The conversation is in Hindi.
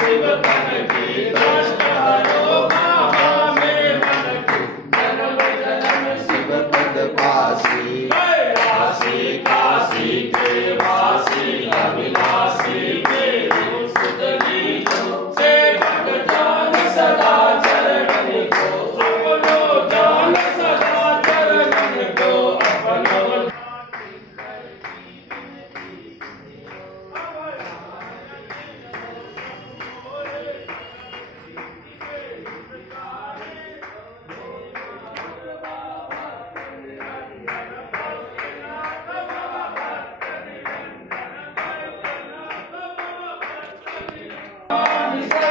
शिव तन की कष्ट हरो महा में मन की जन्म जन्म शिव पद पासी काशी काशी के वासी अविनाशी के सुध लीजो सेवक जान सदा चरणन को अपनो जान सदा चरणन को अपनो Nisa